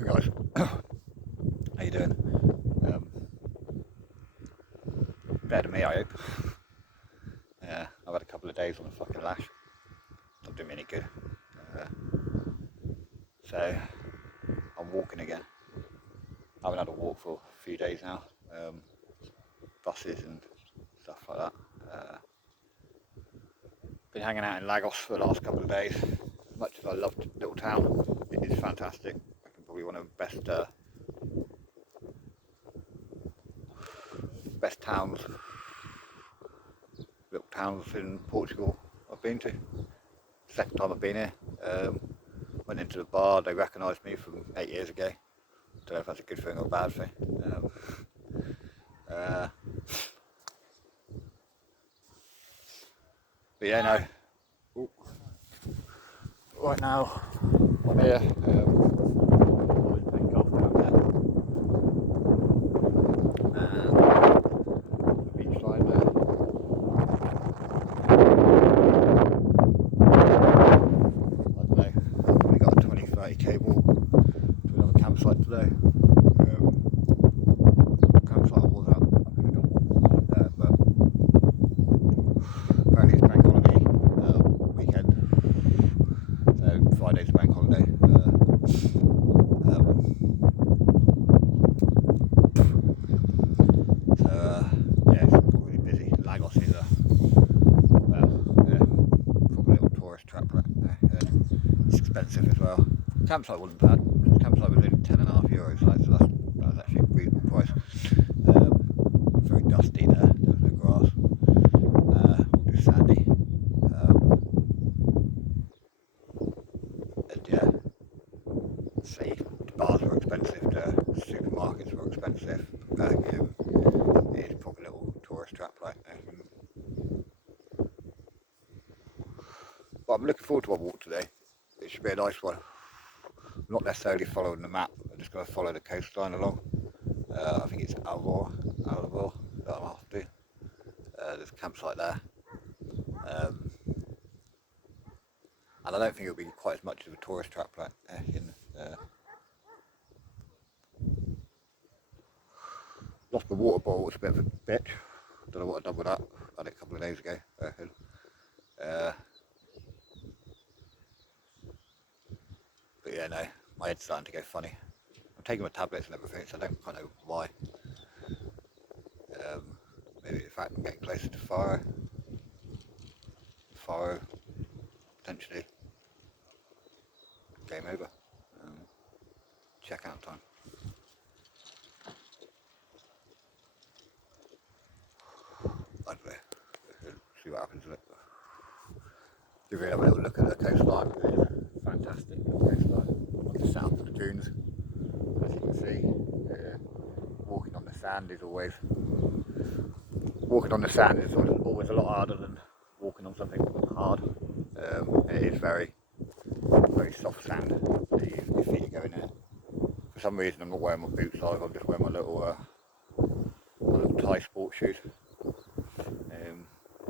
Hey guys, how you doing? Better than me, I hope. Yeah, I've had a couple of days on the fucking lash. Not doing me any good. Uh, so I'm walking again. I haven't had a walk for a few days now. Buses and stuff like that. Been hanging out in Lagos for the last couple of days. As much as I love the little town, it is fantastic. I think probably one of the best towns, little towns in Portugal I've been to. Second time I've been here. Went into the bar, they recognised me from 8 years ago. Don't know if that's a good thing or a bad thing. But yeah, no. Ooh. Right now, I'm here. Always playing golf down there. And the beach line there. I don't know. I've only got a 20-30k walk to another campsite today. Campsite was out. I think I don't walk like there, but apparently it's bank holiday weekend. So Friday's bank holiday. Yeah, it's probably busy. Lagos is probably a little tourist trap right there. It's expensive as well. Campsite wasn't bad. The campsite was only €10.5, so that was actually a reasonable price. Very dusty there. There was no grass. All just sandy. And yeah, see, the bars were expensive. The supermarkets were expensive. It is probably a little tourist trap right there. But I'm looking forward to my walk today. It should be a nice one. I'm not necessarily following the map, I'm just going to follow the coastline along. I think it's Alvor that I'm after. There's a campsite there. And I don't think it'll be quite as much of a tourist trap like lost my water bottle, it's a bit of a bitch. Don't know what I've done with that. I had it a couple of days ago. But yeah, no, my head's starting to go funny. I'm taking my tablets and everything, so I don't quite know why. Maybe the fact I'm getting closer to Faro, potentially. Game over. Check out time. I don't know. See what happens with it. You really have a little look at the coastline. It's fantastic coastline. The south of the dunes, as you can see. Walking on the sand is always a lot harder than walking on something hard. It is very, very soft sand. Your feet are going in it. For some reason, I'm not wearing my boots either. I'm just wearing my little Thai sport shoes. I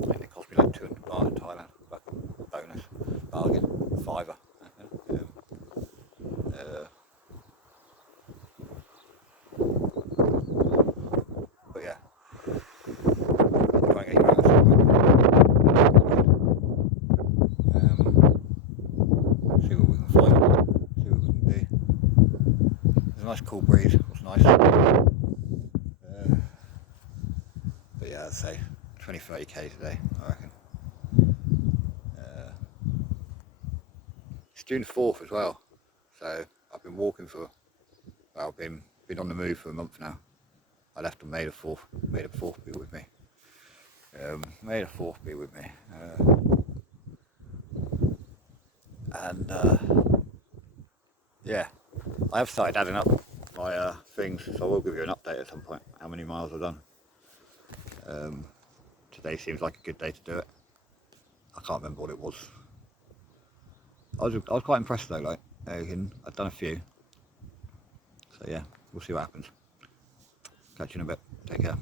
think they cost me like £200 in Thailand. Like a bonus bargain, £5. But yeah, try and get you out at some point. See what we can find. See what we can do. There's a nice cool breeze. It's nice. But yeah, I'd say 20-30k today, I reckon. It's June 4th as well, so I've been walking I've been on the move for a month now. I left on May the 4th. May the 4th be with me. May the 4th be with me. Yeah, I have started adding up my things, so I will give you an update at some point, how many miles I've done. Today seems like a good day to do it. I can't remember what it was. I was quite impressed though, like, I've done a few. So yeah, we'll see what happens. Catch you in a bit. Take care.